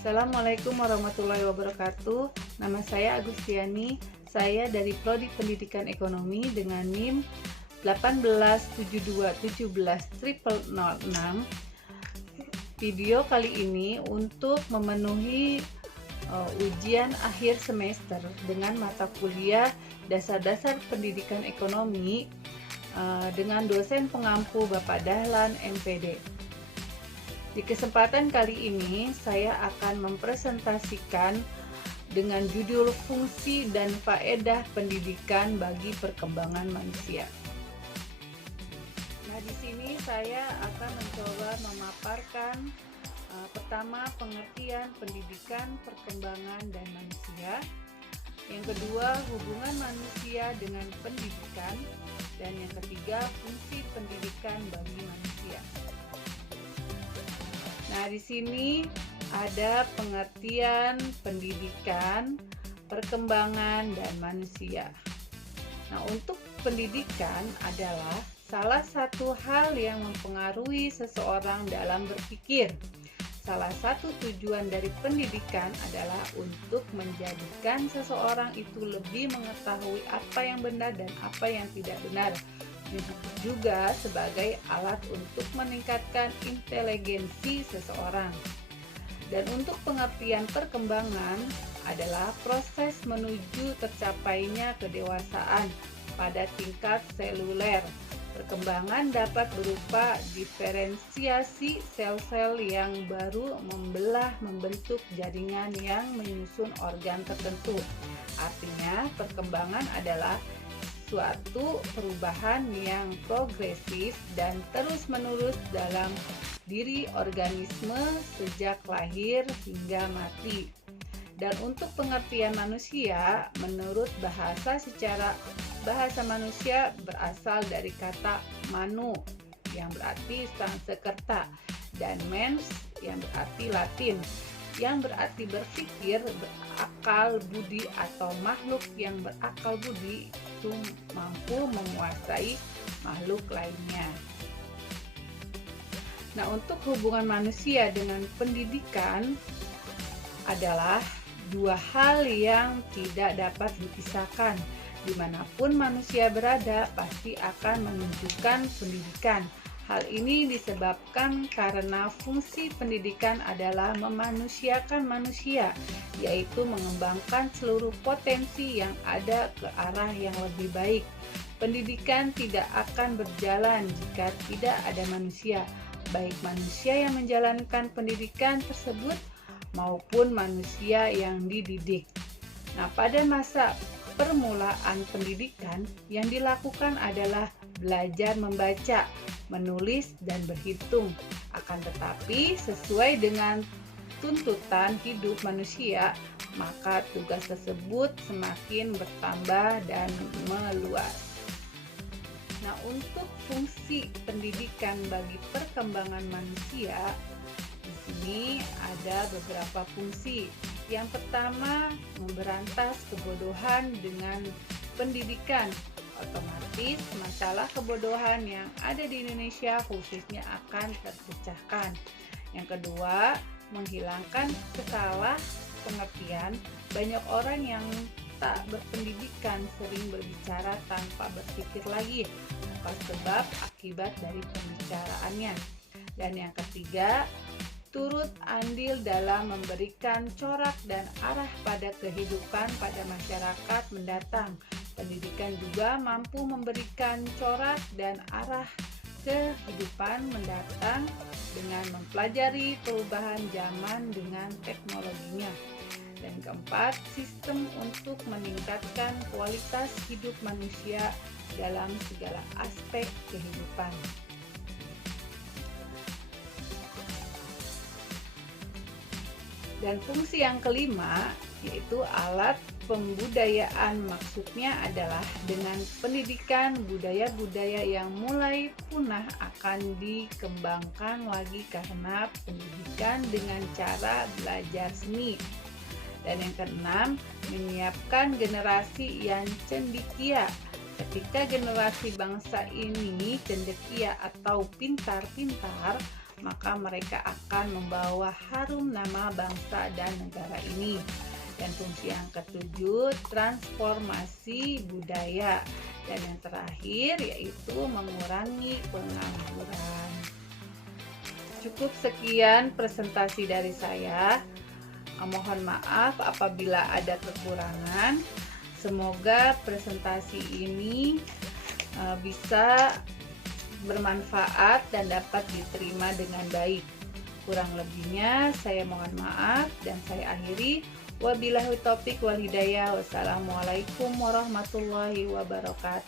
Assalamualaikum warahmatullahi wabarakatuh. Nama saya Agustiani. Saya dari Prodi Pendidikan Ekonomi dengan NIM 187217006. Video kali ini untuk memenuhi ujian akhir semester dengan mata kuliah Dasar-Dasar Pendidikan Ekonomi dengan dosen pengampu Bapak Dahlan MPD. Di kesempatan kali ini saya akan mempresentasikan dengan judul fungsi dan faedah pendidikan bagi perkembangan manusia. Nah, di sini saya akan mencoba memaparkan pertama, pengertian pendidikan, perkembangan, dan manusia. Yang kedua, hubungan manusia dengan pendidikan. Dan yang ketiga, fungsi pendidikan bagi manusia. Nah, di sini ada pengertian pendidikan, perkembangan, dan manusia. Nah, untuk pendidikan adalah salah satu hal yang mempengaruhi seseorang dalam berpikir. Salah satu tujuan dari pendidikan adalah untuk menjadikan seseorang itu lebih mengetahui apa yang benar dan apa yang tidak benar, juga sebagai alat untuk meningkatkan inteligensi seseorang. Dan untuk pengertian perkembangan adalah proses menuju tercapainya kedewasaan pada tingkat seluler. Perkembangan dapat berupa diferensiasi sel-sel yang baru membentuk jaringan yang menyusun organ tertentu. Artinya, perkembangan adalah suatu perubahan yang progresif dan terus-menerus dalam diri organisme sejak lahir hingga mati. Dan untuk pengertian manusia, menurut bahasa manusia berasal dari kata manu yang berarti Sanskerta dan mens yang berarti Latin yang berarti berpikir, berakal budi, atau makhluk yang berakal budi itu mampu menguasai makhluk lainnya. Nah, untuk hubungan manusia dengan pendidikan adalah dua hal yang tidak dapat dipisahkan. Dimanapun manusia berada, pasti akan menunjukkan pendidikan. Hal ini disebabkan karena fungsi pendidikan adalah memanusiakan manusia, yaitu mengembangkan seluruh potensi yang ada ke arah yang lebih baik. Pendidikan tidak akan berjalan jika tidak ada manusia, baik manusia yang menjalankan pendidikan tersebut maupun manusia yang dididik. Nah, pada masa permulaan pendidikan yang dilakukan adalah belajar membaca, menulis, dan berhitung. Akan tetapi, sesuai dengan tuntutan hidup manusia, maka tugas tersebut semakin bertambah dan meluas. Nah, untuk fungsi pendidikan bagi perkembangan manusia, di sini ada beberapa fungsi. Yang pertama, memberantas kebodohan dengan pendidikan. Otomatis masalah kebodohan yang ada di Indonesia khususnya akan terpecahkan. Yang kedua, menghilangkan kesalah pengertian. Banyak orang yang tak berpendidikan sering berbicara tanpa berpikir lagi apa sebab akibat dari pembicaraannya. Dan yang ketiga, turut andil dalam memberikan corak dan arah pada kehidupan pada masyarakat mendatang. Pendidikan juga mampu memberikan corak dan arah kehidupan mendatang dengan mempelajari perubahan zaman dengan teknologinya. Dan keempat, sistem untuk meningkatkan kualitas hidup manusia dalam segala aspek kehidupan. Dan fungsi yang kelima yaitu alat pembudayaan. Maksudnya adalah dengan pendidikan, budaya-budaya yang mulai punah akan dikembangkan lagi karena pendidikan dengan cara belajar seni. Dan yang keenam, menyiapkan generasi yang cendekia. Ketika generasi bangsa ini cendekia atau pintar-pintar, maka mereka akan membawa harum nama bangsa dan negara ini. Dan fungsi yang ketujuh, transformasi budaya. Dan yang terakhir yaitu mengurangi pengangguran. Cukup sekian presentasi dari saya. Mohon maaf apabila ada kekurangan. Semoga presentasi ini bisa bermanfaat dan dapat diterima dengan baik. Kurang lebihnya saya mohon maaf dan saya akhiri. Wabillahi taufiq wal hidayah. Wassalamualaikum warahmatullahi wabarakatuh.